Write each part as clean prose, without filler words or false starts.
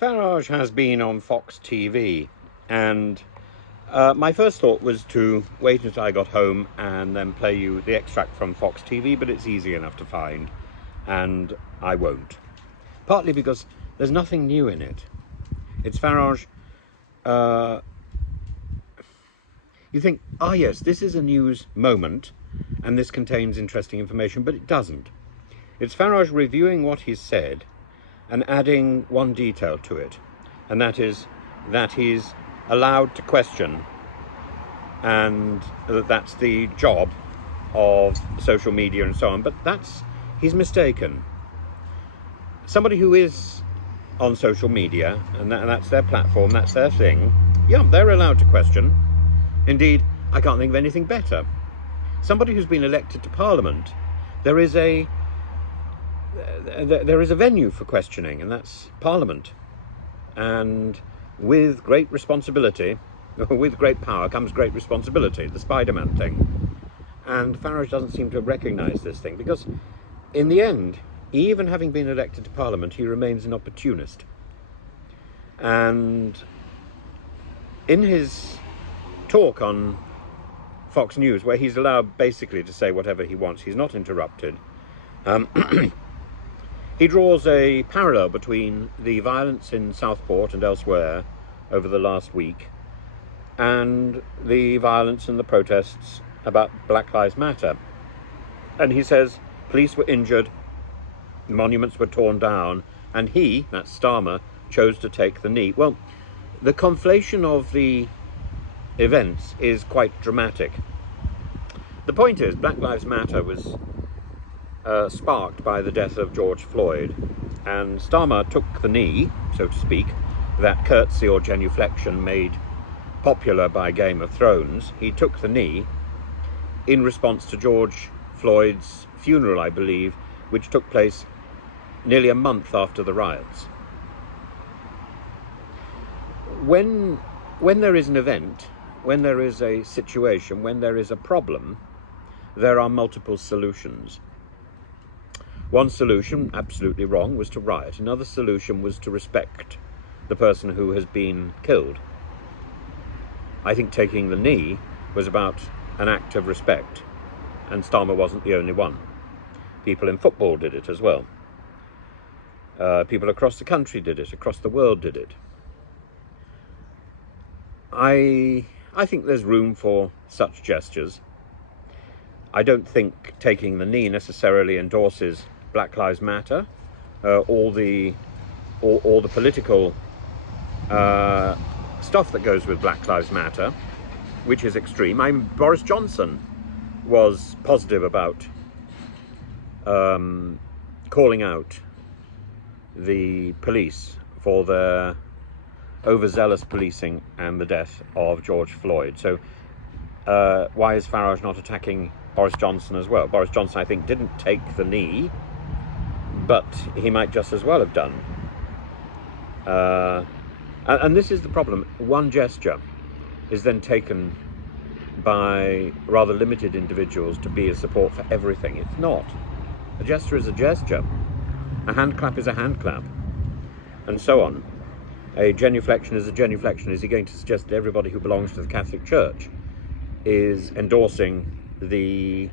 Farage has been on Fox TV, and my first thought was to wait until I got home and then play you the extract from Fox TV, but it's easy enough to find, and I won't. Partly because there's nothing new in it. It's Farage. You think, yes, this is a news moment, and this contains interesting information, but it doesn't. It's Farage reviewing what he's said and adding one detail to it, and that is that he's allowed to question, and that's the job of social media and so on. But he's mistaken. Somebody who is on social media, and that's their platform, that's their thing, yeah, they're allowed to question. Indeed, I can't think of anything better. Somebody who's been elected to Parliament, there is a venue for questioning, and that's Parliament. And with great responsibility, with great power comes great responsibility, the Spider-Man thing. And Farage doesn't seem to have recognised this thing, because in the end, even having been elected to Parliament, he remains an opportunist. And in his talk on Fox News, where he's allowed basically to say whatever he wants, he's not interrupted, he draws a parallel between the violence in Southport and elsewhere over the last week and the violence and the protests about Black Lives Matter. And he says police were injured, monuments were torn down, and he, that's Starmer, chose to take the knee. Well, the conflation of the events is quite dramatic. The point is, Black Lives Matter was sparked by the death of George Floyd, and Starmer took the knee, so to speak, that curtsy or genuflection made popular by Game of Thrones. He took the knee in response to George Floyd's funeral, I believe, which took place nearly a month after the riots. When there is an event, when there is a situation, when there is a problem, there are multiple solutions. One solution, absolutely wrong, was to riot. Another solution was to respect the person who has been killed. I think taking the knee was about an act of respect, and Starmer wasn't the only one. People in football did it as well. People across the country did it, across the world did it. I think there's room for such gestures. I don't think taking the knee necessarily endorses Black Lives Matter, all the political stuff that goes with Black Lives Matter, which is extreme. Boris Johnson was positive about calling out the police for their overzealous policing and the death of George Floyd. So why is Farage not attacking Boris Johnson as well? Boris Johnson, I think, didn't take the knee, but he might just as well have done. And this is the problem. One gesture is then taken by rather limited individuals to be a support for everything. It's not. A gesture is a gesture. A hand clap is a hand clap, and so on. A genuflection is a genuflection. Is he going to suggest that everybody who belongs to the Catholic Church is endorsing the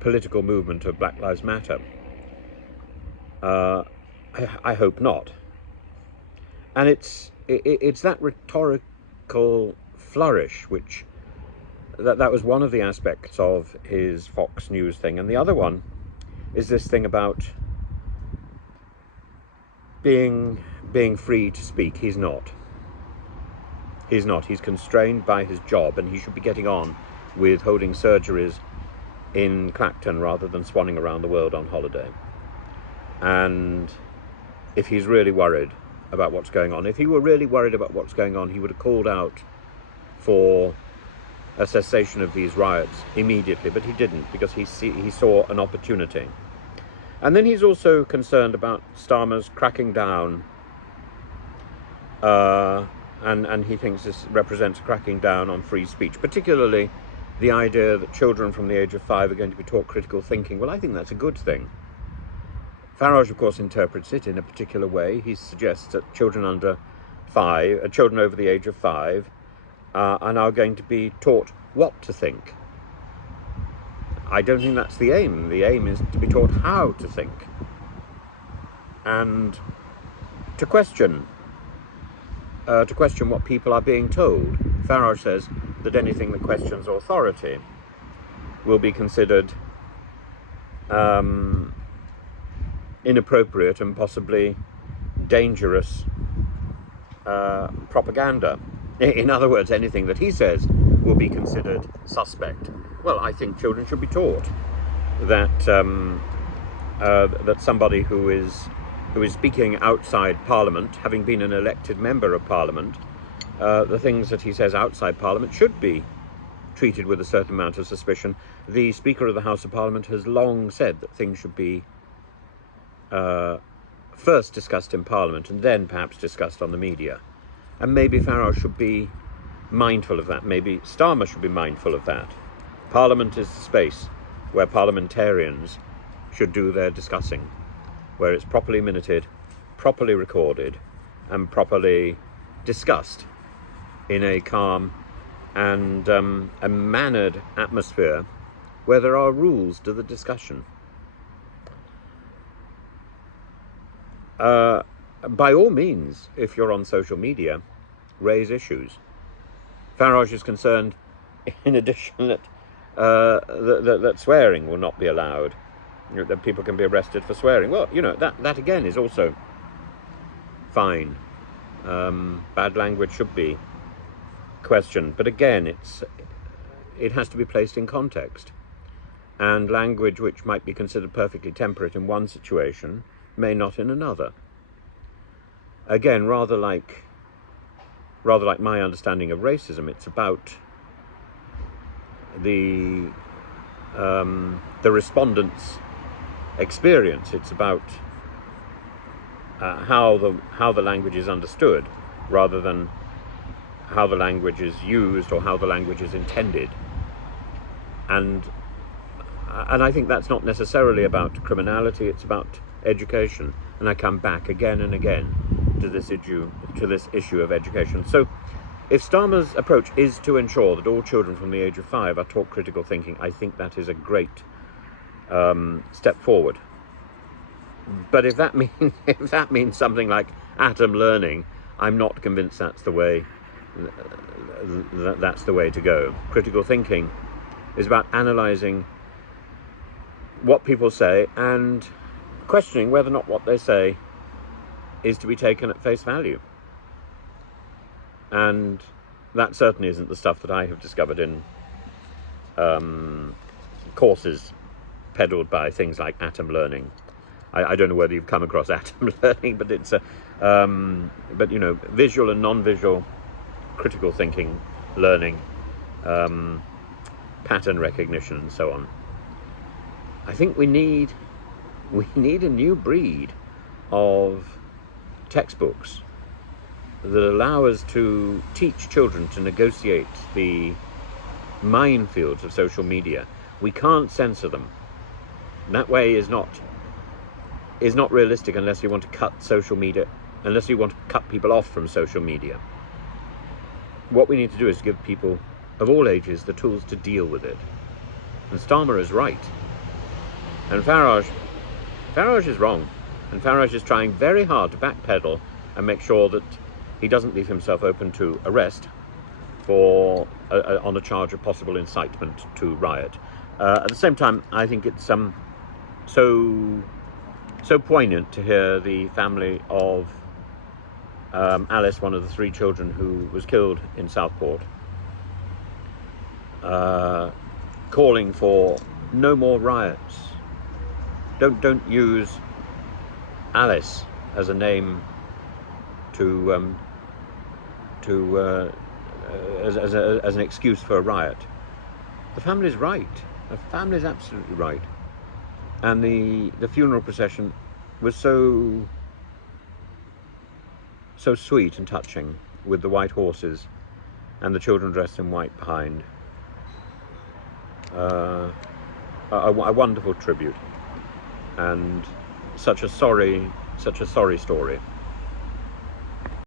political movement of Black Lives Matter? I hope not. And it's that rhetorical flourish which that was one of the aspects of his Fox News thing, and the other one is this thing about being free to speak. He's not. He's constrained by his job, and he should be getting on with holding surgeries in Clacton rather than swanning around the world on holiday. And if he's really worried about what's going on, if he were really worried about what's going on, he would have called out for a cessation of these riots immediately, but he didn't, because he saw an opportunity. And then he's also concerned about Starmer's cracking down, and he thinks this represents a cracking down on free speech, particularly the idea that children from the age of 5 are going to be taught critical thinking. Well, I think that's a good thing. Farage, of course, interprets it in a particular way. He suggests that children over the age of 5, are now going to be taught what to think. I don't think that's the aim. The aim is to be taught how to think and to question what people are being told. Farage says that anything that questions authority will be considered inappropriate and possibly dangerous propaganda. In other words, anything that he says will be considered suspect. Well, I think children should be taught that that somebody who is speaking outside Parliament, having been an elected member of Parliament, the things that he says outside Parliament should be treated with a certain amount of suspicion. The Speaker of the House of Parliament has long said that things should be first discussed in Parliament and then perhaps discussed on the media. And maybe Farage should be mindful of that. Maybe Starmer should be mindful of that. Parliament is the space where parliamentarians should do their discussing, where it's properly minuted, properly recorded, and properly discussed in a calm and a mannered atmosphere where there are rules to the discussion. By all means, if you're on social media, raise issues. Farage is concerned, in addition, that swearing will not be allowed, that people can be arrested for swearing. Well, that again is also fine. Bad language should be questioned, but again, it has to be placed in context. And language which might be considered perfectly temperate in one situation may not in another. Again, rather like my understanding of racism, it's about the respondent's experience. It's about how the language is understood, rather than how the language is used or how the language is intended. And I think that's not necessarily about criminality. It's about education. And I come back again and again to this issue of education. So if Starmer's approach is to ensure that all children from the age of 5 are taught critical thinking, I think that is a great step forward. But if that means something like atom learning, I'm not convinced that's the way to go. Critical thinking is about analysing what people say and questioning whether or not what they say is to be taken at face value. And that certainly isn't the stuff that I have discovered in courses peddled by things like atom learning. I don't know whether you've come across atom learning, but it's visual and non-visual critical thinking learning, pattern recognition, and so on. I think we need a new breed of textbooks that allow us to teach children to negotiate the minefields of social media. We can't censor them. That way is not realistic unless you want to cut social media, unless you want to cut people off from social media. What we need to do is give people of all ages the tools to deal with it. And Starmer is right. And Farage is wrong. And Farage is trying very hard to backpedal and make sure that he doesn't leave himself open to arrest on a charge of possible incitement to riot. At the same time, I think it's so poignant to hear the family of Alice, one of the 3 children who was killed in Southport, calling for no more riots. Don't use Alice as a name as an excuse for a riot. The family's right. The family's absolutely right. And the funeral procession was so sweet and touching, with the white horses and the children dressed in white behind. A wonderful tribute. And such a sorry story.